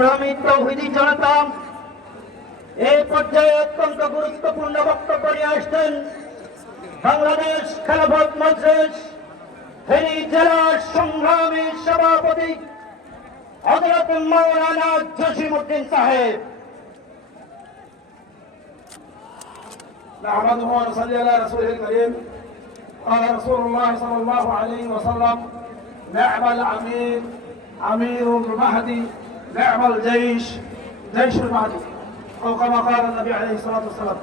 সংগ্রামী তৌহিদি জনতা এই পর্যায়ে অত্যন্ত গুরুত্বপূর্ণ বক্তব্য নিয়ে আসছেন বাংলাদেশ খেলাফত মজলিস ফেনী জেলার সংগ্রামী সভাপতি হযরত মাওলানা জসিমউদ্দিন সাহেব। نحمده ونصلي على رسوله الكريم. قال رسول الله صلى الله عليه وسلم: نعم الأمير أمير المهدي، نعم الجيش جيش المهدي، أو كما قال النبي عليه الصلاة والسلام.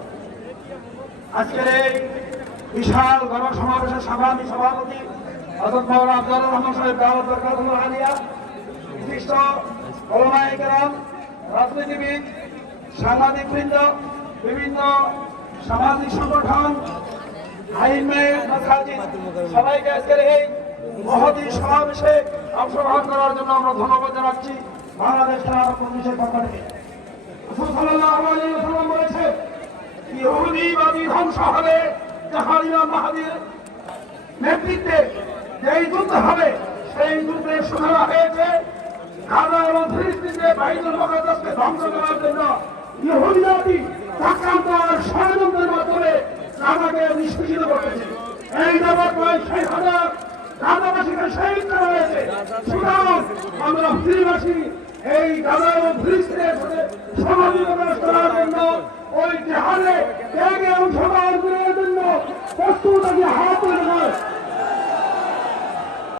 আজকের এই বিশাল গণসমাবেশের সংগ্রামী সভাপতি হযরত মাওলানা আফজালুর রহমান সাহেব দাওয়াত বরকাতুল্লাহ আলিয়া, বিশিষ্ট ওলামায়ে কেরাম, রাজনীতিবিদ, সাংবাদিকবৃন্দ, বিভিন্ন সামাজিক সংগঠন, আইনমে মাসাজিদ, সবাইকে আজকের এই মহতী সমাবেশে অংশগ্রহণ করার জন্য আমরা ধন্যবাদ জানাচ্ছি বাংলাদেশ খেলাফত মজলিসের পক্ষ থেকে। রাসূল সাল্লাল্লাহু আলাইহি ওয়াসাল্লাম বলেছেন, ইহুদিবাদী ধ্বংস হবে জাহাল ইমাম মাহদীর নেতৃত্বে। যেই যুদ্ধ হবে সেই যুদ্ধের সূচনা হয়েছে গাজা এবং ফিলিস্তিনে বাইতুল মুকাদ্দাসকে ধ্বংস করার জন্য ইহুদিবাদী আক্রান্ত আর ষড়যন্ত্রের মাধ্যমে গাজাকে নিষ্পেষিত করতেছে। এই যাবৎ প্রায় ৬০০০ গাজাবাসীকে শহীদ করা হয়েছে। সুতরাং আমরা ফিলিস্তিনবাসী এই গাজা এবং ফিলিস্তিনের সাথে সহযোগিতা করার জন্য ওই জেহাদে ত্যাগে অংশগ্রহণ করার জন্য প্রস্তুত আছি।